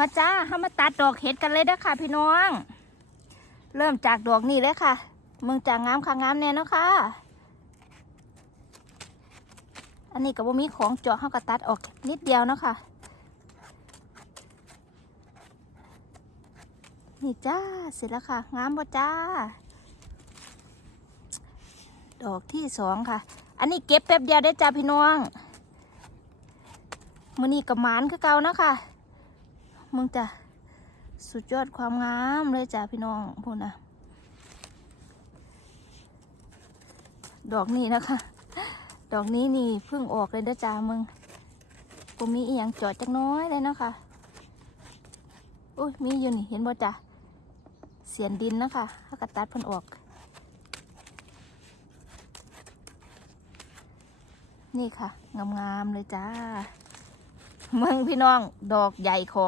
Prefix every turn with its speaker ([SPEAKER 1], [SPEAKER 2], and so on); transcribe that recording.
[SPEAKER 1] มาจ้าเฮามาตัดดอกเห็ดกันเลยเด้อค่ะ พี่น้อง เริ่มจากดอกนี้เลยค่ะเมืองจากงามค่ะงามแน่นะค่ะ อันนี้ก็บ่มีของเจาะเฮาก็ตัดออกนิดเดียวเนาะค่ะ นี่จ้าเสร็จแล้วค่ะ งามบ่จ้า ดอกที่สองค่ะ อันนี้เก็บแป๊บเดียวได้จ้าพี่น้องมือนี้กับหมานคือเก่าเนาะค่ะ มึงจ้ะสุดยอดความงามเลยจ้าพี่น้องพูดนะดอกนี้นะคะ ดอกนี้นี่เพิ่งออกเลยเด้อจ้ามึงผมมีอีหยังจอดจักน้อยเลยนะคะอุ้ยมีอยู่นี่เห็นบ่จ้าเสียนดินนะคะถ้ากระตัดเพิ่นออก นี่ค่ะ งามๆเลยจ้ามืองพี่น้องดอกใหญ่ของ